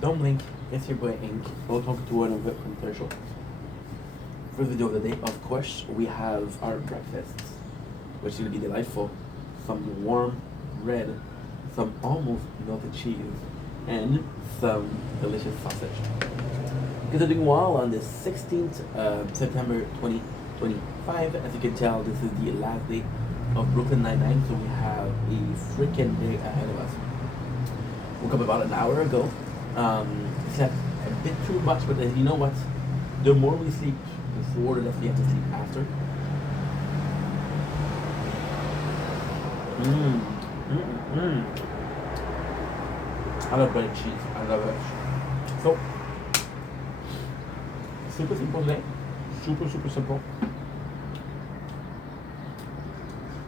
Don't blink, it's your boy Ink. Welcome to another commercial. First video of the day, of course, we have our breakfast, which is gonna be delightful. Some warm bread, some almost melted cheese, and some delicious sausage. Because I'm doing well on the 16th September 2025. As you can tell, this is the last day of Brooklyn Nine-Nine, so we have a freaking day ahead of us. Woke up about an hour ago. Slept a bit too much, but you know what? The more we sleep before, the less we have to sleep after. I love bread and cheese. I love it. So, super simple today. Super simple.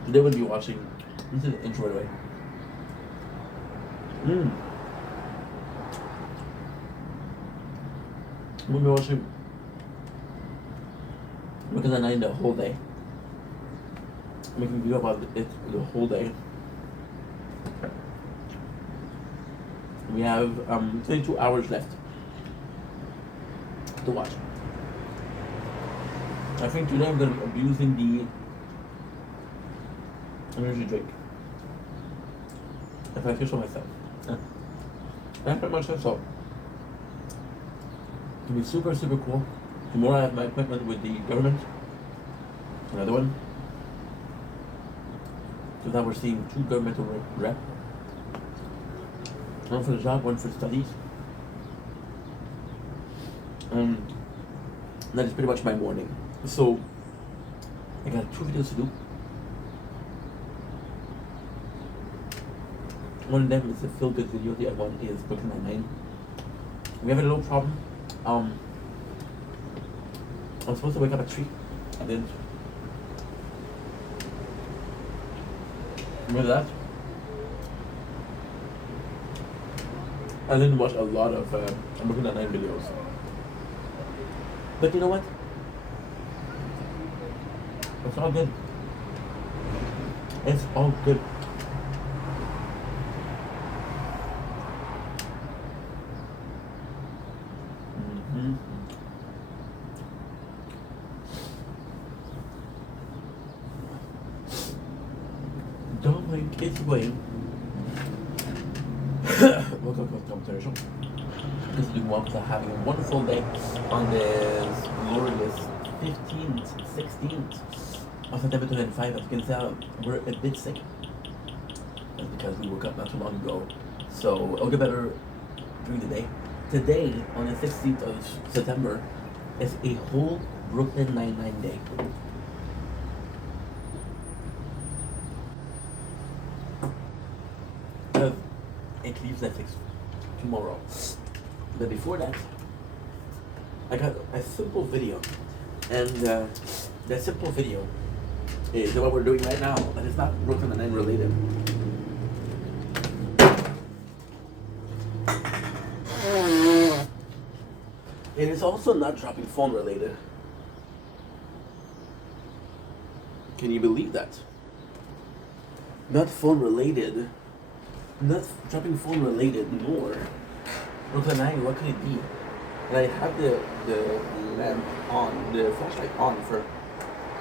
Today we'll be watching. This is the intro right away. We'll be watching Brooklyn Nine-Nine the whole day. Making a video about it the whole day. We have 22 hours left to watch. I think today I'm going to be abusing the energy drink. If I feel so myself. I pretty much so. It's going to be super cool. Tomorrow I have my appointment with the government. Another one. So now we're seeing two governmental reps. One for the job, one for studies. And that is pretty much my morning. So I got 2 videos to do. One of them is a feel-good video, the other one is Brooklyn Nine-Nine. We have a little problem. I'm supposed to wake up at 3. I didn't. Remember that? I didn't watch a lot of Brooklyn Nine-Nine videos. But you know what? It's all good. It's all good. Don't blink, it's Wayne. Welcome to the commercial. This is doing well because I'm having a wonderful day on this glorious 15th, 16th of September 2025. As you can tell, we're a bit sick. That's because we woke up not too long ago. So it'll get better during the day. Today, on the 16th of September, is a whole Brooklyn Nine-Nine day. It leaves Netflix tomorrow. But before that, I got a simple video. And that simple video is what we're doing right now, but it's not Brooklyn Nine-Nine related. It is also not dropping phone related. Can you believe that? Not phone related. Not dropping phone related, nor Brooklyn Nine, what could it be? And I have the lamp on, the flashlight on for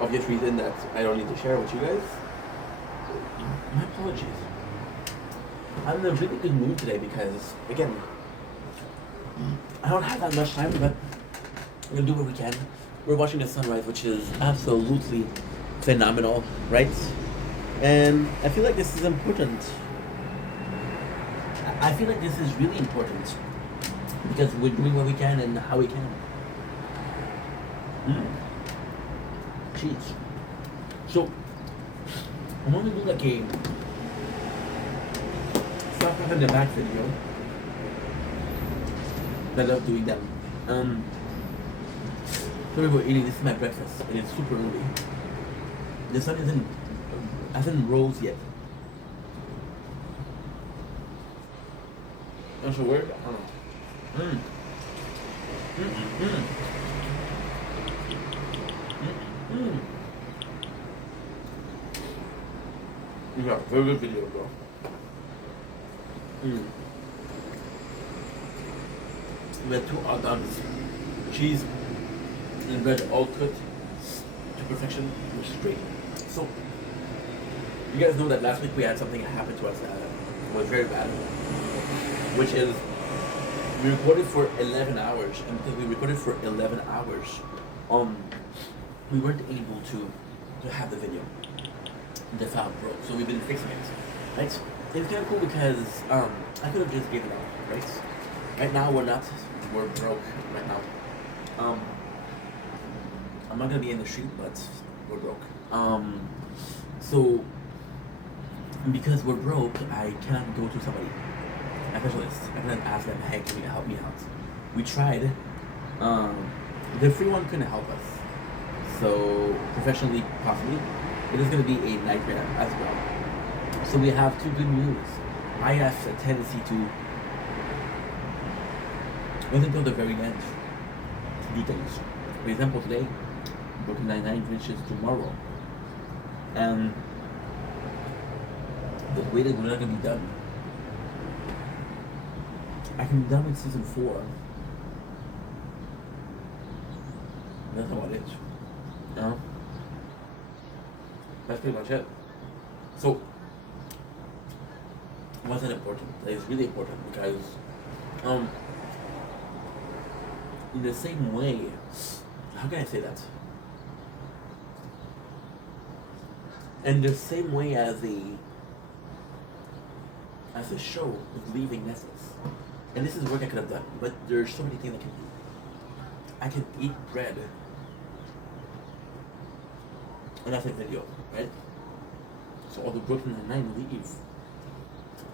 obvious reason that I don't need to share with you guys. My apologies. I'm in a really good mood today because, again, I don't have that much time, but we're gonna do what we can. We're watching the sunrise, which is absolutely phenomenal, right? And I feel like this is important. I feel like this is really important because we're doing what we can and how we can. Cheese. So, I'm going to do like a stuff up in the back video. I love doing them. So we're eating. This is my breakfast, and it's super early. The sun hasn't rose yet. That's so weird. I don't know. Yeah, very good video, bro. We had 2 hot dogs, cheese and bread all cooked to perfection, which is great. So, you guys know that last week we had something happen to us that was very bad, which is we recorded for 11 hours, and because we recorded for 11 hours, we weren't able to have the video. The file broke, so we've been fixing it, right? It's kind of cool because I could have just given up, right? Right now we're broke right now. I'm not gonna be in the street, but we're broke. So because we're broke, I cannot go to somebody, a specialist. I cannot ask them, hey, can you help me out? We tried. The free one couldn't help us. So professionally, possibly, it is gonna be a nightmare as well. So we have 2 good news. I have a tendency to wait until the very end to do things. For example, today, Brooklyn Nine-Nine finishes tomorrow. And the way that we're not gonna be done, I can be done with season 4. That's about it. That's pretty much it. So, why is that important? It's really important because, in the same way, how can I say that? In the same way as a show is leaving Netflix, and this is work I could have done, but there's so many things I can do. I can eat bread, and that's a video, right? So although Brooklyn Nine-Nine leave,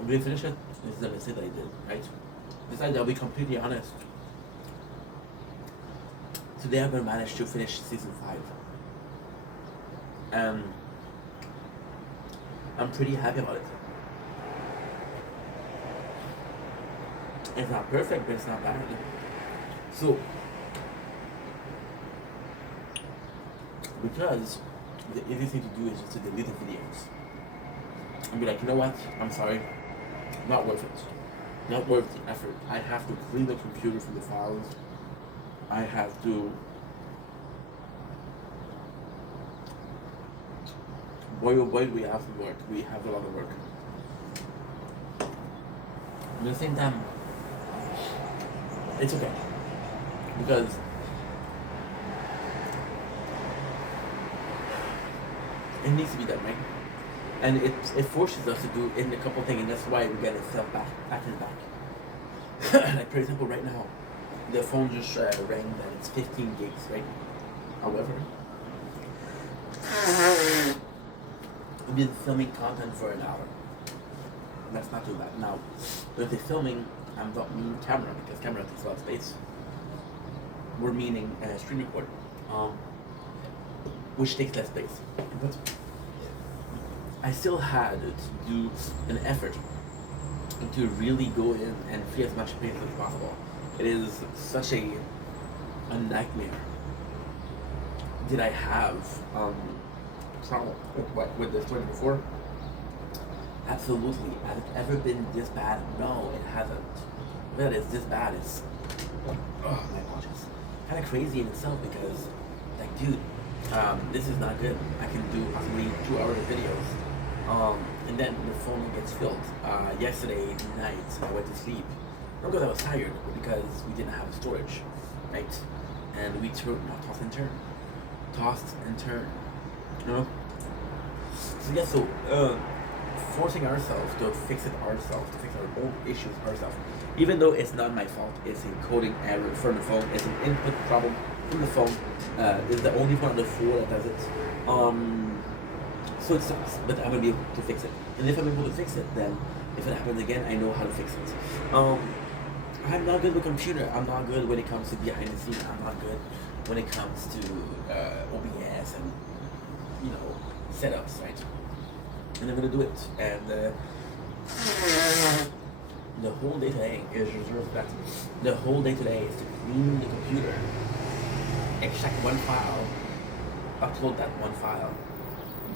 I'm gonna finish it. This is a mistake that I did, right? Besides, I'll be completely honest. Today I'm gonna manage to finish season 5. And I'm pretty happy about it. It's not perfect, but it's not bad. So, because the easiest thing to do is just to delete the videos. And be like, you know what? I'm sorry. Not worth it. Not worth the effort. I have to clean the computer from the files. I have to boy oh boy, we have to work. We have a lot of work. At the same time, it's okay. Because it needs to be done, right? And it forces us to do in a couple things, and that's why we get itself back and back. Like for example, right now, the phone just rang that it's 15 gigs, right? However, we've been filming content for an hour. That's not too bad. Now, with the filming, I'm not meaning camera because camera takes a lot of space. We're meaning screen record, which takes less space. But I still had to do an effort to really go in and free as much space as possible. It is such a nightmare. Did I have problem with this story before? Absolutely. Has it ever been this bad? No, it hasn't. But it's this bad. It's my apologies. Kind of crazy in itself because, like, dude, this is not good. I can do possibly 2 hours of videos, and then the phone gets filled. Yesterday night, I went to sleep. Not because I was tired, but because we didn't have storage, right? And we tossed and turn, you know. So yeah, so forcing ourselves to fix it ourselves, to fix our own issues ourselves, even though it's not my fault. It's a coding error from the phone. It's an input problem from the phone. It's the only one of the 4 that does it. So it sucks, but I'm gonna be able to fix it. And if I'm able to fix it, then if it happens again, I know how to fix it. I'm not good with computer. I'm not good when it comes to behind the scenes. I'm not good when it comes to OBS and, you know, setups, right? And I'm gonna do it. And the whole day today is reserved for that. The whole day today is to clean the computer, extract one file, upload that one file,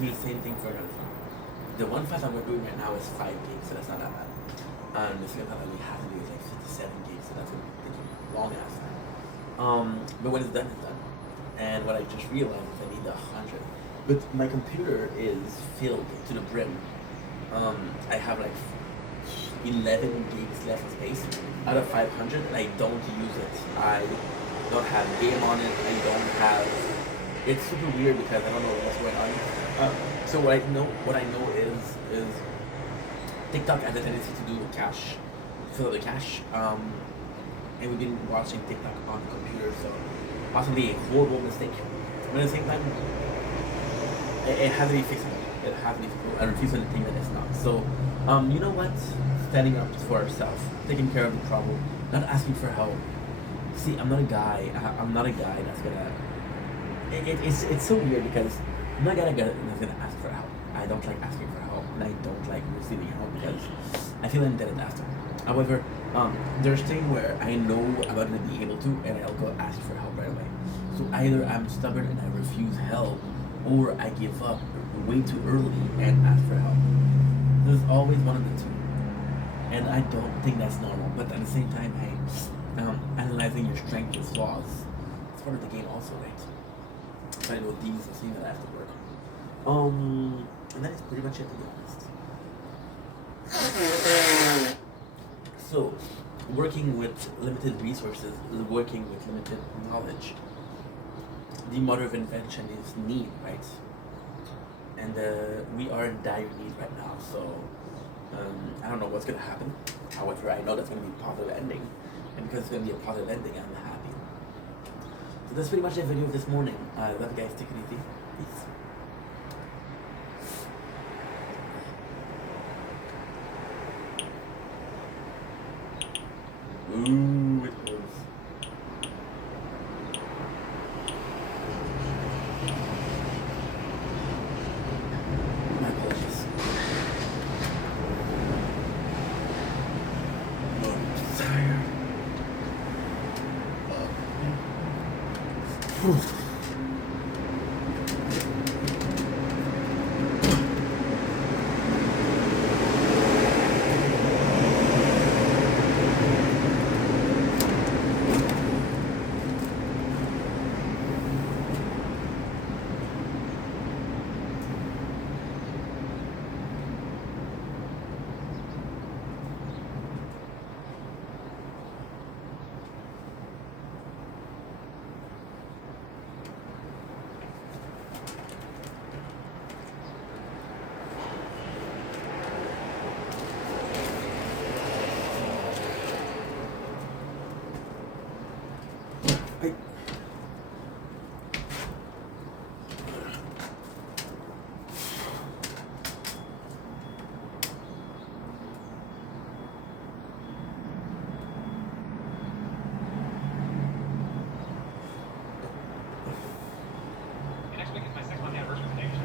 do the same thing for another file. The one file that we're doing right now is 5 gigs, so that's not that bad. And the second file that we have to do is like 57 gigs, so that's what we're doing. long ass time. But when it's done, it's done. And what I just realized is I need 100. But my computer is filled to the brim. I have like 11 gigs left of space out of 500, and I don't use it. I don't have game on it. I don't have. It's super weird because I don't know what's going on. So what I know is TikTok has a tendency to do cache, fill up the cache. And we've been watching TikTok on the computer, so possibly a horrible mistake. But at the same time, it has to be fixable. It has to be fixable. I refuse to think that it's not. So, you know what? Standing up for ourselves, taking care of the problem, not asking for help. See, I'm not a guy. I'm not a guy that's gonna. It's so weird because I'm not gonna that's gonna ask for help. I don't like asking for help, and I don't like receiving help because I feel indebted after. However, there's things where I know I'm not gonna be able to, and I'll go ask for help right away. So either I'm stubborn and I refuse help, or I give up way too early and ask for help. There's always one of the two, and I don't think that's normal. But at the same time, hey, analyzing your strengths and flaws, it's part of the game also, right? So I know these are things that I have to work on. And that is pretty much it, to be honest. So, working with limited resources, working with limited knowledge, the mother of invention is need, right? And we are in dire need right now, so I don't know what's going to happen. However, I know that's going to be a positive ending, and because it's going to be a positive ending, I'm happy. So that's pretty much the video of this morning. I love you guys, take it easy, peace. Ooh, it was. My apologies. I'm tired. Hey. Next week is my 6th month anniversary with Davis.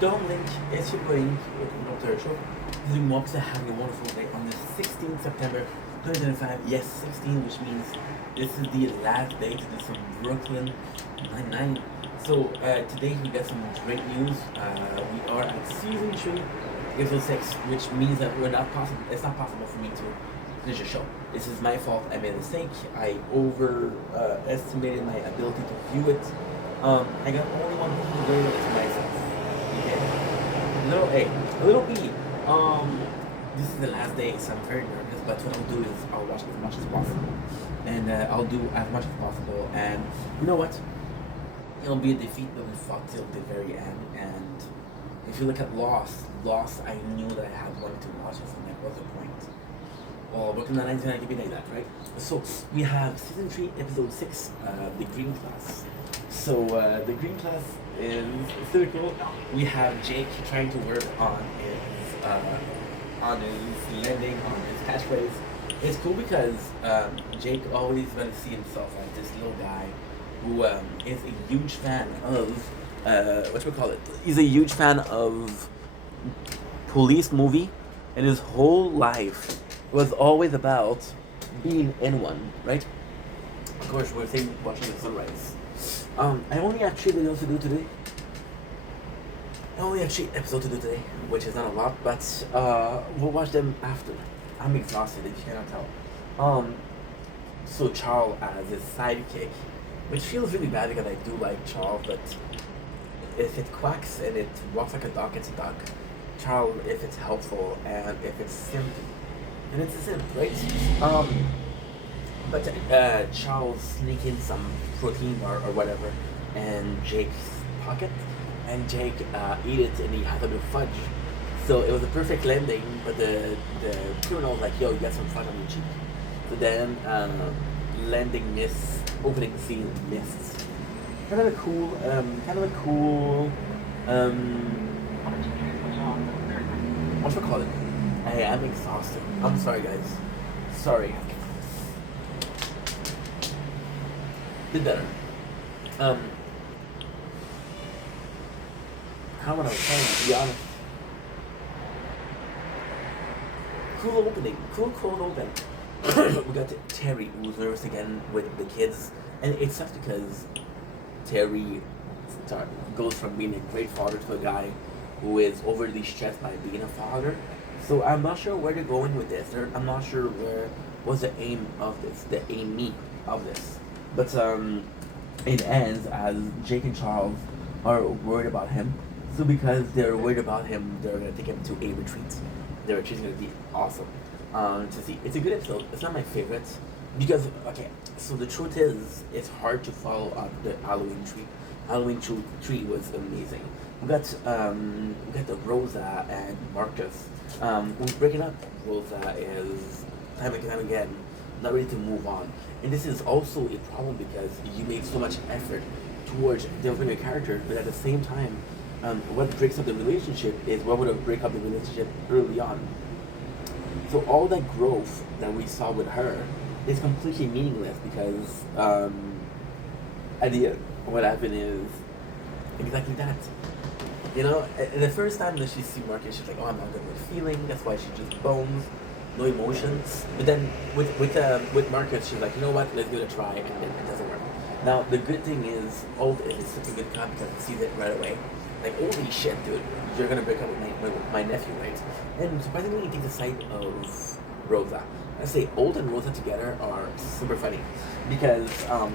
Don't link, it's your boy Ink with No Third Show. Doing walks to having a wonderful day on the 16th September 2025. Yes, 16, which means this is the last day to do some Brooklyn Nine-Nine. So today we got some great news. We are at season 3, episode 6, which means that we're not possible. It's not possible for me to finish the show. This is my fault. I made a mistake. I overestimated my ability to view it. I got only one person to do it to myself. Okay. Little B. This is the last day, so I'm very nervous. But what I'll do is I'll watch as much as possible, and I'll do as much as possible. And you know what? It'll be a defeat, but we fought till the very end. And if you look at Lost, I knew that I had wanted to watch it, and that was the point. Well, Brooklyn Nine-Nine can be like that, right? So we have season 3, episode 6, the Green Class. So the Green Class is super cool. We have Jake trying to work on his landing, on his catchphrase. It's cool because Jake always going to see himself as this little guy who is a huge fan of He's a huge fan of police movie and his whole life was always about being in one, right? Of course, we're saying watching the sunrise. I only have 3 videos to do today. I only have 3 episodes to do today, which is not a lot, but we'll watch them after. I'm exhausted, if you cannot tell. So Charles as his sidekick, which feels really bad because I do like Charles, but if it quacks and it walks like a duck, it's a duck. Charles, if it's helpful and if it's simple, and it's a simp, right? But Charles sneak in some protein bar or whatever in Jake's pocket, and Jake eat it and he has a bit of fudge. So it was a perfect landing, but the criminal was like, yo, you got some fudge on your cheek. So then landing miss, opening scene missed. Kind of a cool, what should I call it? Hey, I'm exhausted. I'm sorry, guys. Sorry. Did better. How would I was saying, to be honest? Cool opening. Cool cold open. We got Terry, who's nervous again with the kids. And it sucks because Terry goes from being a great father to a guy who is overly stressed by being a father. So I'm not sure where they're going with this. I'm not sure where was the aim of this, the aim of this. But it ends as Jake and Charles are worried about him. So because they're worried about him, they're gonna take him to a retreat. The retreat's gonna be awesome to see. It's a good episode. It's not my favorite because okay. So the truth is, it's hard to follow up the Halloween tree. Halloween tree was amazing. We got the Rosa and Marcus. We're breaking up. Rosa is time and time again not ready to move on, and this is also a problem because you make so much effort towards developing a character, but at the same time, what breaks up the relationship is what would have break up the relationship early on. So all that growth that we saw with her is completely meaningless because at the end, what happened is exactly that. You know, the first time that she see Marcus, she's like, "Oh, I'm not good with feeling." That's why she just bones, no emotions. But then with Marcus, she's like, "You know what? Let's give it a try," and then it doesn't work. Now the good thing is, Old is such a good cop because he sees it right away. Like, holy shit, dude, you're gonna break up with my nephew, right? And surprisingly, he takes the side of Rosa. I say Old and Rosa together are super funny because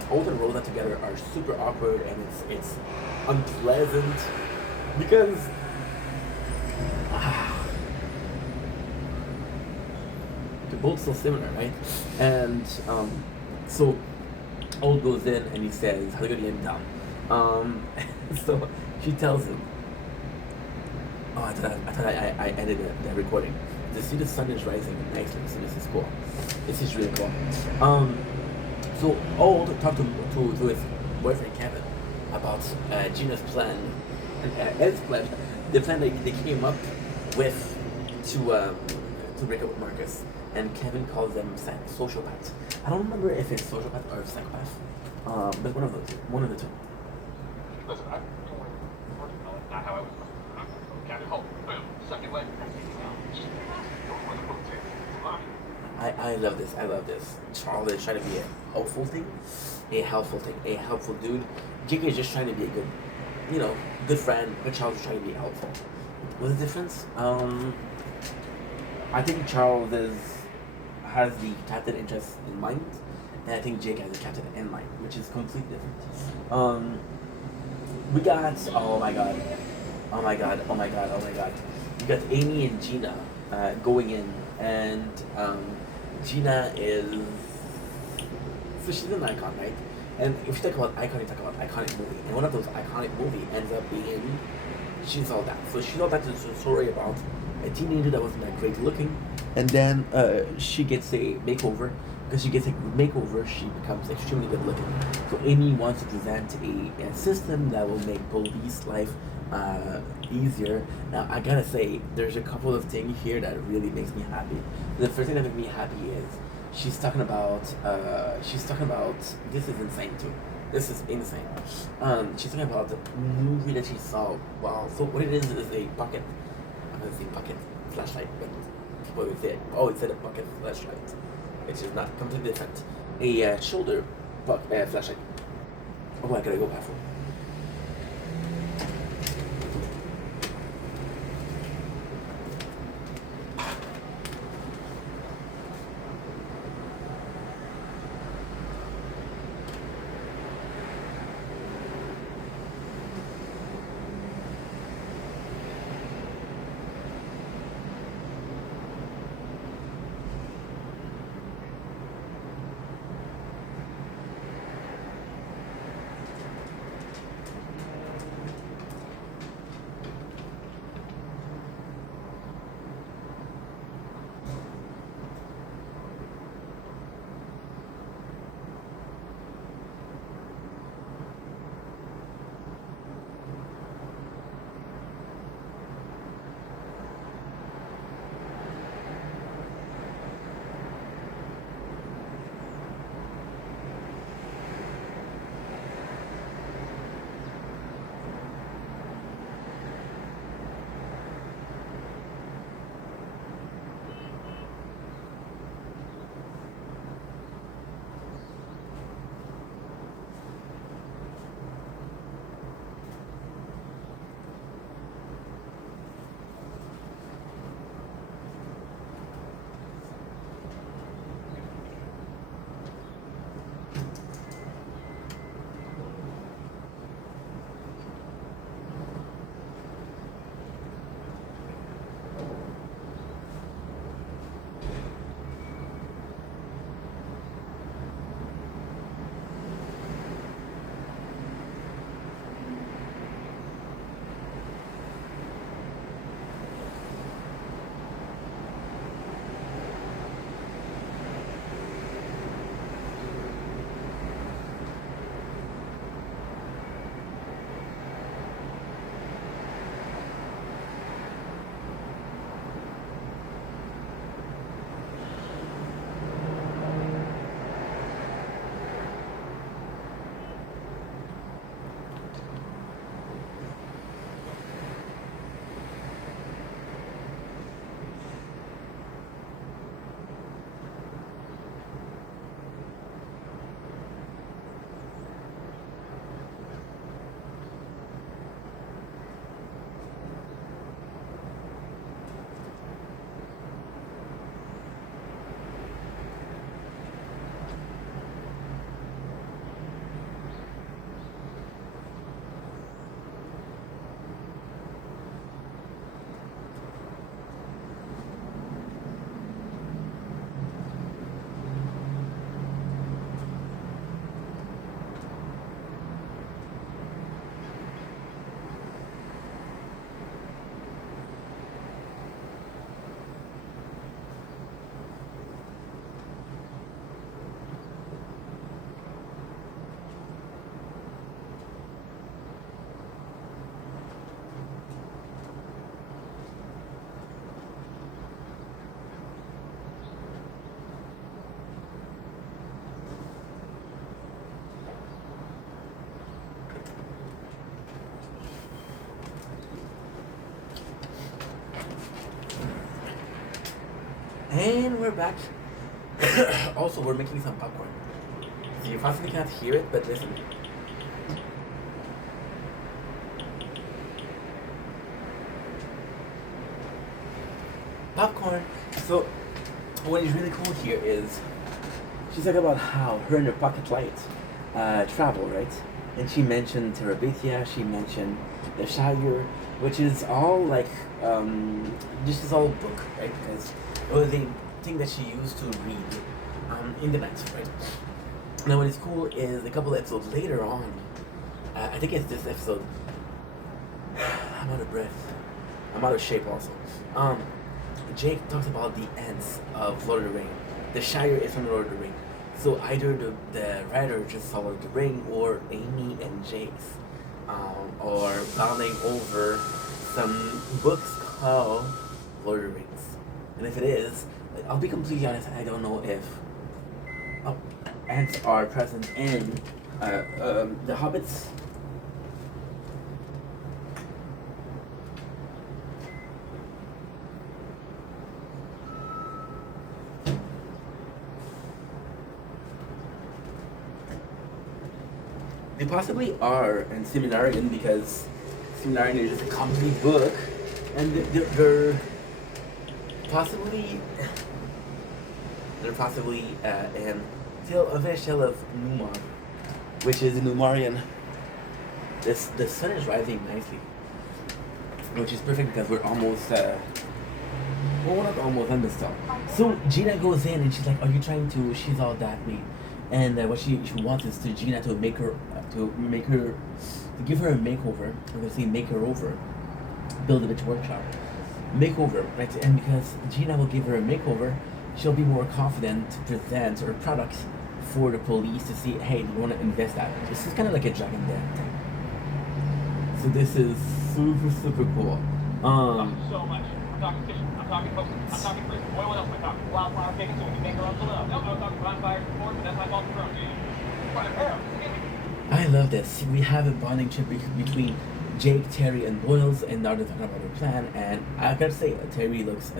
Old and Rosa together are super awkward and it's unpleasant because they're both so similar, right? And so Old goes in and he says, "How are you gonna get down?" So she tells him, "Oh, I thought I ended the recording. To see the sun is rising nicely, so this is cool. This is really cool." So Old talked to his boyfriend Kevin about Gina's plan and Ed's plan, the plan that they came up with to break up with Marcus. And Kevin calls them sociopaths. I don't remember if it's sociopath or psychopath, but one of the two. Listen, not how I was. Captain Hope, boom, second leg. I love this. I love this. Charles is trying to be a helpful thing, a helpful dude. Jake is just trying to be a good friend. But Charles is trying to be helpful. What's the difference? I think Charles has the captain interest in mind, and I think Jake has the captain in mind, which is completely different. We got oh my god. We got Amy and Gina going in, and Gina is so she's an icon, right? And if you talk about icon, you talk about iconic movie, and one of those iconic movie ends up being She's All That. So She's All That is a story about a teenager that wasn't that great looking, and then she gets a makeover. Because she gets a makeover, she becomes extremely good looking. So Amy wants to present a system that will make police life easier. Now I gotta say, there's a couple of things here that really makes me happy. The first thing that makes me happy is she's talking about this is insane too. This is insane. She's talking about the movie that she saw. Wow. So what it is a bucket. I'm gonna say bucket flashlight, but people would say, oh, it said a bucket flashlight, which is not completely different. A shoulder flashlight. Oh, I gotta go bathroom. And we're back. Also, we're making some popcorn. You possibly can't hear it, but listen. Popcorn. So, what is really cool here is she's talking about how her and her pocket light travel, right? And she mentioned Terabithia, she mentioned the Shire, which is all like, this is all book, right? Because it was the thing that she used to read in the night, right? Now, what is cool is a couple episodes later on, I think it's this episode. I'm out of breath. I'm out of shape also. Jake talks about the ends of Lord of the Ring. The Shire is from Lord of the Ring. So either the writer just saw Lord of the Ring, or Amy and Jake's, or bounding over some books called Lord of the Rings. And if it is, I'll be completely honest, I don't know if ants are present in the Hobbits. They possibly are, and Seminarian, because Seminarian is just a complete book, and they're possibly and still a Veshel of Numa, which is Numarian. The sun is rising nicely, which is perfect because we're almost well, we're not almost done this stuff. So Gina goes in and she's like, "Are you trying to?" She's all that me, and what she wants is to Gina to make her to give her a makeover. I'm gonna say make her over, build a bitch workshop, makeover, right? And because Gina will give her a makeover, she'll be more confident to present her products for the police to see. Hey, do you want to invest that? This is kind of like a Dragon Den thing. So this is super cool. So much. I'm talking fishing. I'm talking posting. I'm talking prison. Boy, what else am I talking? Wildflower chicken, so we can make our own below. No, I was talking bonfires before, but that's my fault for growing. I love this. We have a bonding trip between Jake, Terry, and Boyles, and now they're talking about their plan. And I gotta say, Terry looks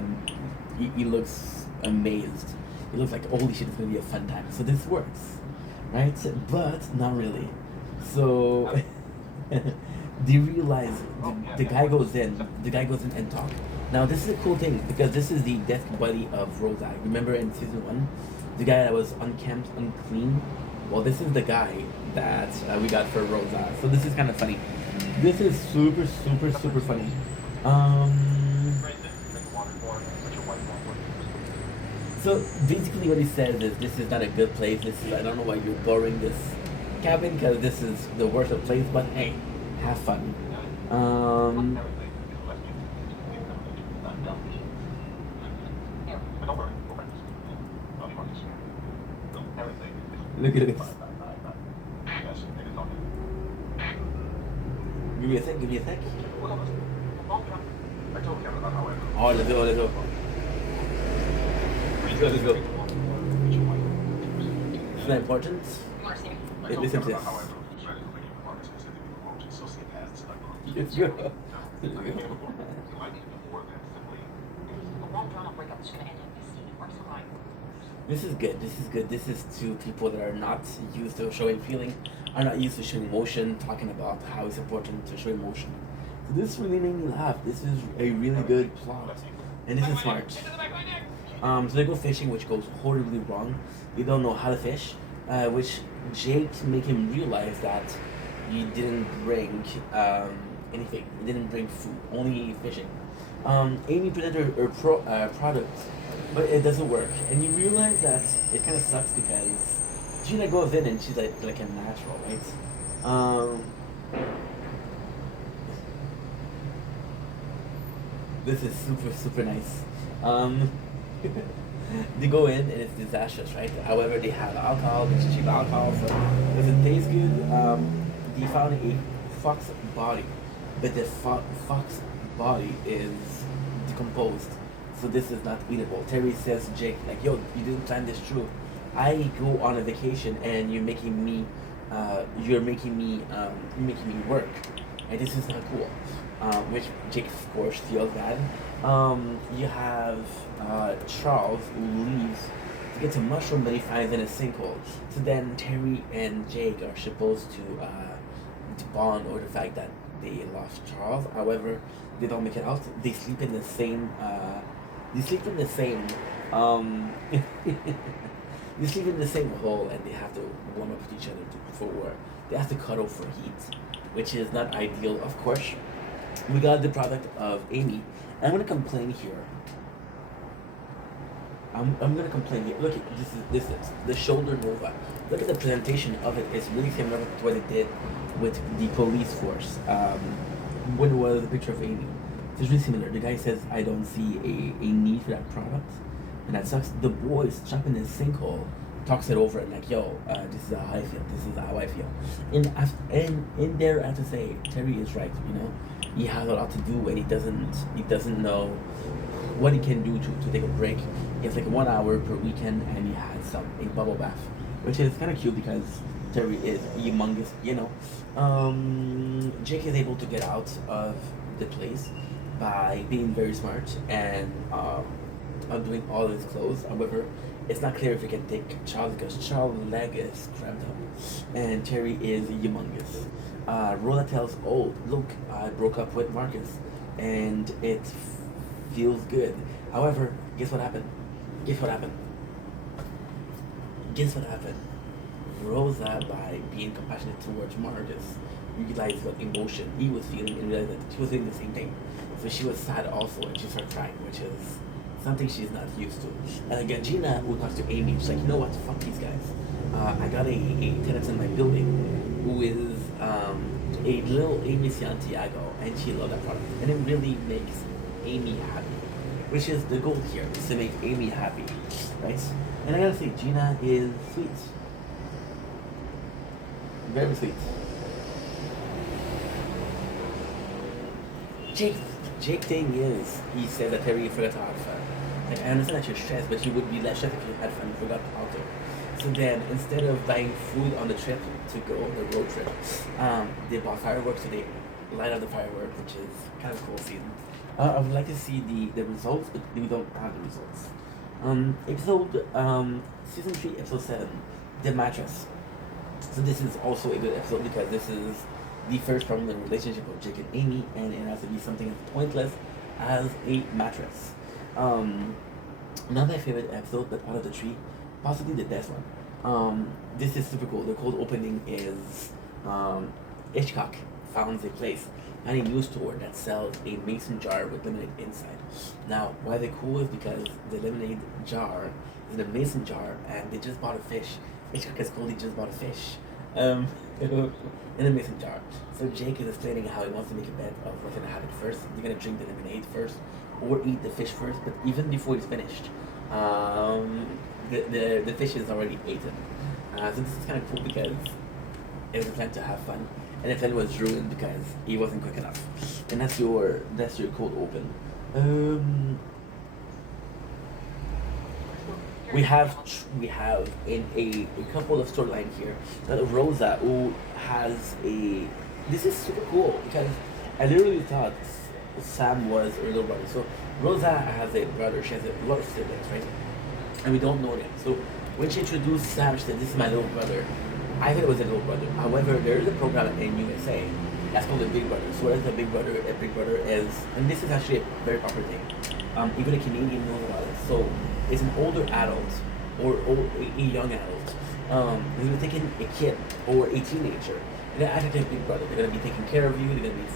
he looks amazed. He looks like holy shit, it's gonna be a fun time. So this works, right? But not really. So they realize the guy goes in. The guy goes in and talks. Now this is a cool thing because this is the desk buddy of Rosa. Remember in season 1, the guy that was unkempt, unclean. Well, this is the guy that we got for Rosa. So this is kind of funny. This is super funny. So basically what he says is this is not a good place. This is, I don't know why you're boring this cabin because this is the worst of place. But hey, have fun. Look at this. Give me a sec. Oh, let's go. Let's go. It's not important. Listen to this. Let's go. This is good. This is to people that are not used to showing feeling, are not used to showing emotion, talking about how it's important to show emotion. So this really made me laugh. This is a really good plot. And this is smart. So they go fishing, which goes horribly wrong. They don't know how to fish, which Jake make him realize that he didn't bring anything. He didn't bring food, only fishing. Amy presented her product, but it doesn't work. And you realize that it kind of sucks because Gina goes in and she's like a natural, right? This is super nice. They go in and it's disastrous, right? However, they have alcohol, which is cheap alcohol, so it doesn't taste good. They found a fox body, but the fox body is decomposed, so this is not eatable. Terry says to Jake, like, yo, you didn't plan this through. I go on a vacation and you're making me work, and this is not cool. Which Jake, of course, feels bad. You have Charles who leaves to get some mushroom that he finds in a sinkhole. So then Terry and Jake are supposed to bond over the fact that they lost Charles. However, they don't make it out. They sleep in the same. They sleep in the same. They sleep in the same hole, and they have to warm up with each other for war. They have to cuddle for heat, which is not ideal, of course. We got the product of Amy. And I'm gonna complain here. I'm gonna complain here. Look, this is the shoulder Nova. Look at the presentation of it. It's really similar to what it did with the police force. When it was the picture of Amy, it's really similar. The guy says, "I don't see a need for that product," and that sucks. The boy is trapped in a sinkhole, talks it over and like, "Yo, this is how I feel. This is how I feel." And in there, I have to say, Terry is right. You know, he has a lot to do, and he doesn't know what he can do to take a break. He has like 1 hour per weekend, and he has a bubble bath, which is kind of cute because Terry is humongous, you know. Jake is able to get out of the place by being very smart and undoing all his clothes. However, It's not clear if we can take Charles because Charles' leg is cramped up, and Terry is humongous. Rolla tells, "Oh, look, I broke up with Marcus, and it feels good." However, guess what happened? Guess what happened? Guess what happened? Rosa, by being compassionate towards Marcus, realized what emotion he was feeling and realized that she was feeling the same thing. So she was sad also, and she started crying, which is something she's not used to. And again, Gina would talk to Amy. She's like, you know what? Fuck these guys. I got a tenant in my building who is a little Amy Santiago, and she loved that product. And it really makes Amy happy, which is the goal here, is to make Amy happy, right? And I gotta say, Gina is sweet. Very sweet. Jake thing is, he said that Terry forgot to have fun. Like, I understand that you're stressed, but you would be less stressed if you had fun and forgot how to. So then, instead of buying food on the trip to go on the road trip, they bought fireworks, so they light up the fireworks, which is kind of cool season. I would like to see the results, but we don't have the results. Season 3, episode 7, The Mattress. So this is also a good episode because this is the first problem in the relationship of Jake and Amy, and it has to be something as pointless as a mattress. Not my favorite episode, but out of the three, possibly the best one. This is super cool. The cold opening is Hitchcock founds a place and a news store that sells a mason jar with lemonade inside. Now, why they're cool is because the lemonade jar is in a mason jar, and they just bought a fish. Hitchcock is cool, he just bought a fish. In a mason jar. So Jake is explaining how he wants to make a bet of what's gonna happen first. They're gonna drink the lemonade first, or eat the fish first. But even before he's finished, the fish is already eaten. So this is kind of cool because it was a plan to have fun, and the plan was ruined because he wasn't quick enough. And that's your cold open. We have in a couple of storyline here that Rosa, who has a, this is super cool because I literally thought Sam was her little brother. So Rosa has a brother, she has a lot of siblings, right? And we don't know them. So when she introduced Sam, she said, "This is my little brother." I thought it was a little brother. However, there is a program in USA that's called the Big Brother. So what is a Big Brother? A Big Brother is, and this is actually a very popular thing. Even a Canadian knows about it. So it's an older adult or a young adult who's been taking a kid or a teenager, and they're actually a Big Brother. They're gonna be taking care of you. They're gonna be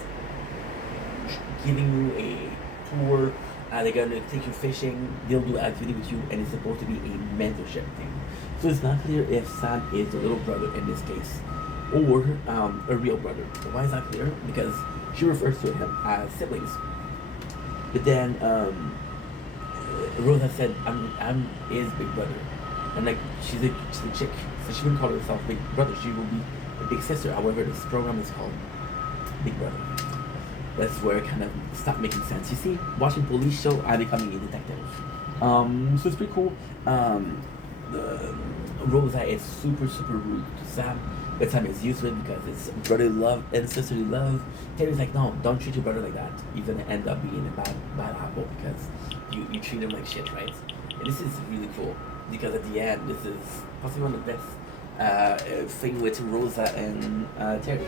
giving you a tour. They're gonna take you fishing. They'll do activity with you, and it's supposed to be a mentorship thing. So it's not clear if Sam is the little brother in this case, or a real brother. Why is that clear? Because she refers to him as siblings. But then Rosa said, "I'm his big brother," and like she's a chick, so she wouldn't call herself Big Brother. She will be a big sister. However, this program is called Big Brother. That's where it kind of stopped making sense. You see, watching police show, I'm becoming a detective. So it's pretty cool. Rosa is super rude to Sam, but Sam is used to it because it's brotherly love and sisterly love. Terry's like, "No, don't treat your brother like that. You're gonna end up being a bad apple because you treat him like shit, right?" And this is really cool because at the end, this is possibly one of the best thing with Rosa and Terry.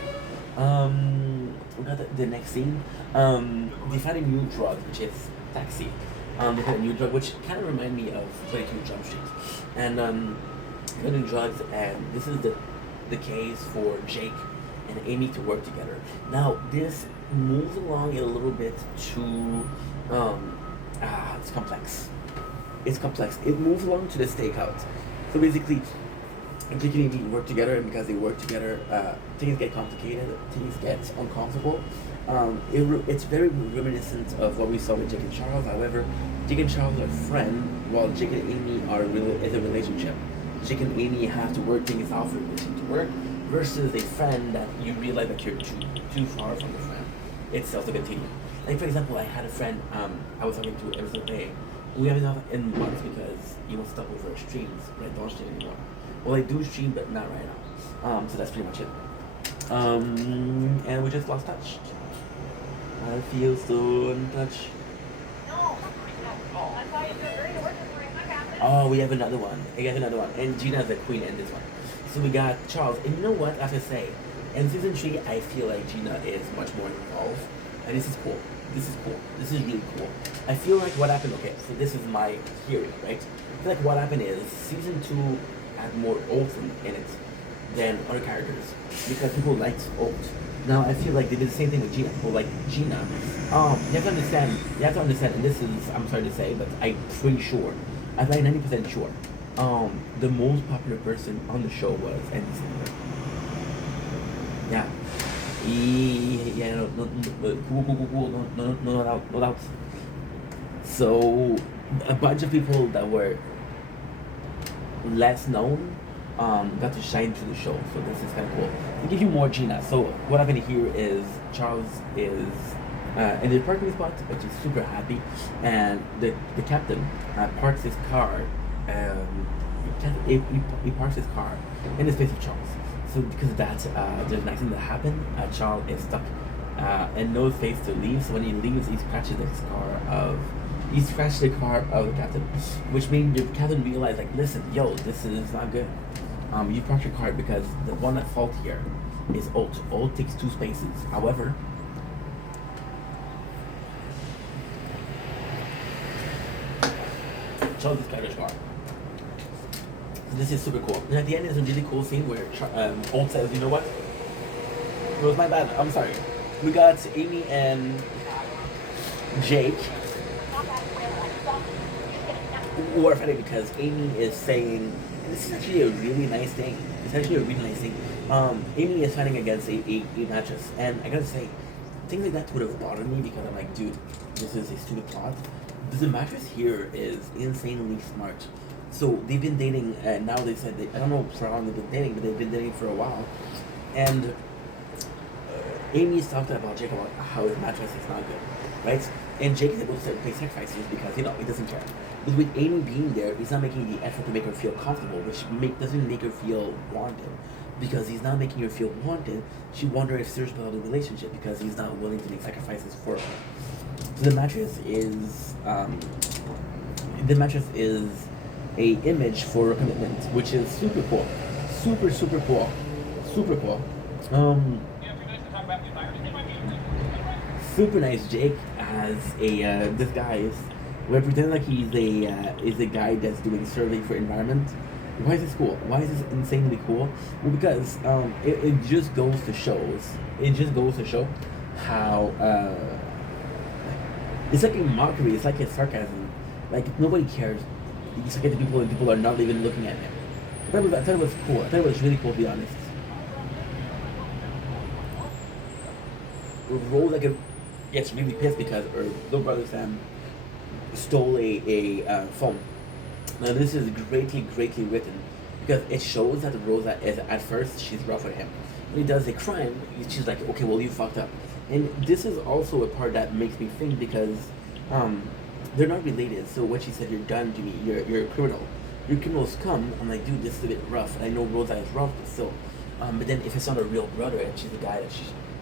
We got the next scene. They find a new drug, which is Taxi. They had a new drug, which kind of reminded me of 22 Jump Street. And they got new drugs, and this is the case for Jake and Amy to work together. Now, this moves along a little bit to, it's complex. It's complex. It moves along to the stakeout. So basically, Jake and Amy work together, and because they work together, things get complicated, things get uncomfortable. It's very reminiscent of what we saw with Jake and Charles. However, Jake and Charles are friends, while Jake and Amy is a relationship. Jake and Amy have to work things out for the relationship to work, versus a friend that you realize that you're too far from the friend itself to continue. Like for example, I had a friend I was talking to every single day. We haven't talked in months because he wants to stop over streams, but I don't stream anymore. Well, I do stream, but not right now. So that's pretty much it. And we just lost touch. I feel so untouched. No, I saw you doing great work this morning. What happened? Oh, we have another one. We have another one. And Gina's the queen in this one. So we got Charles. And you know what? I have to say, in season 3, I feel like Gina is much more involved. And this is cool. This is cool. This is really cool. I feel like what happened, okay, so this is my theory, right? I feel like what happened is season 2 had more Oath in it than other characters. Because people liked Oath. Now I feel like they did the same thing with Gina. People like Gina. You have to understand, and this is, I'm sorry to say, but I'm pretty sure, I'm like 90% sure, the most popular person on the show was Andy Samberg. Yeah. Yeah, no doubt. So, a bunch of people that were less known got to shine through the show. So this is kind of cool. To give you more Gina. So what I'm gonna hear is Charles is in the parking spot, which is super happy, and the captain parks his car. He parks his car in the space of Charles. So because of that, there's an accident that happened. Charles is stuck and no space to leave. So when he leaves, he scratches the car of the captain, which means the captain realized, like, listen, yo, this is not good. You parked your car because the one at fault here is Oath. Oath takes 2 spaces. However, Charles is carrying his car. So this is super cool. And at the end is a really cool scene where Oath says, you know what? It was my bad. I'm sorry. We got Amy and Jake who are funny because Amy is saying, and this is actually a really nice thing. It's actually a really nice thing. Amy is fighting against a mattress, and I gotta say, things like that would have bothered me because I'm like, dude, this is a stupid plot. The mattress here is insanely smart. So they've been dating, and now they said I don't know for how long they've been dating, but they've been dating for a while. And Amy's talking about Jake about how his mattress is not good, right? And Jake is able to pay sacrifices because, you know, he doesn't care. But with Amy being there, he's not making the effort to make her feel comfortable, which doesn't make her feel wanted. Because he's not making her feel wanted, she wonders if serious about the relationship because he's not willing to make sacrifices for her. So the mattress is a image for a commitment, which is super cool. Super cool. Super cool. Super nice. Jake has a disguise where pretending like he's a guy that's doing survey for environment. Why is this cool? Why is this insanely cool? Well, because it just goes to show how it's like a mockery. It's like a sarcasm. Like nobody cares. He's looking at the people, and people are not even looking at him. I thought it was cool. I thought it was really cool, to be honest. Rose gets really pissed because her little brother Sam stole a phone. Now this is greatly written because it shows that Rosa is at first she's rough with him. When he does a crime, she's like, okay, well you fucked up. And this is also a part that makes me think because they're not related. So when she said you're done to me, you're a criminal. Your criminals come. I'm like, dude, this is a bit rough. And I know Rosa is rough, but still. But then if it's not a real brother and she's the guy that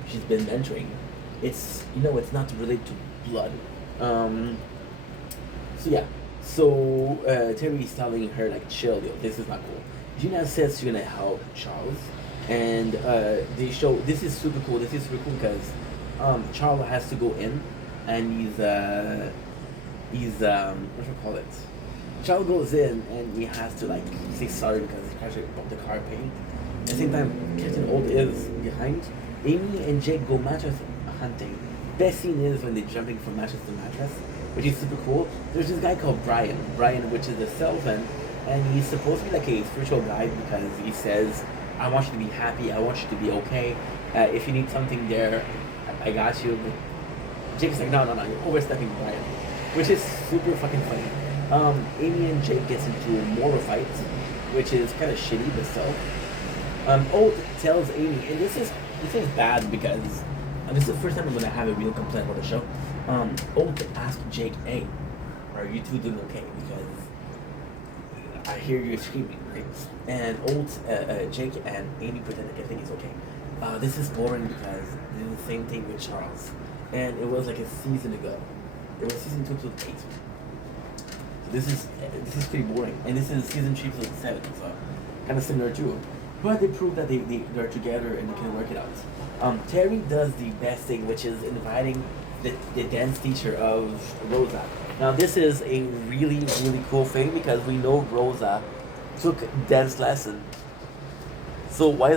she's been mentoring, it's it's not related to blood. So yeah. So Terry's telling her like, chill, yo, this is not cool. Gina says she's gonna help Charles, and they show this is super cool. This is super cool because Charles has to go in, and he's what do you call it? Charles goes in and he has to like say sorry because he crashed the car paint. At the same time, Captain Old is behind. Amy and Jake go mattress hunting. Best scene is when they're jumping from mattress to mattress, which is super cool. There's this guy called Brian, which is a salesman, and he's supposed to be like a spiritual guide because he says, I want you to be happy, I want you to be okay. If you need something there, I got you. But Jake's like, no, you're overstepping Brian, which is super fucking funny. Amy and Jake gets into more of a fight, which is kind of shitty, but still. Oath tells Amy, and this is bad because this is the first time I'm gonna have a real complaint about the show. Oath asked Jake, hey, are you two doing okay? Because I hear you screaming, right? And Jake and Amy pretend like everything is okay. This is boring because they did the same thing with Charles. And it was like a season ago. It was season 2 to 8. This is pretty boring, and this is season 3 episode 7, so kind of similar too. But they prove that they're together and they can work it out. Terry does the best thing, which is inviting the dance teacher of Rosa. Now this is a really cool thing because we know Rosa took dance lesson. So why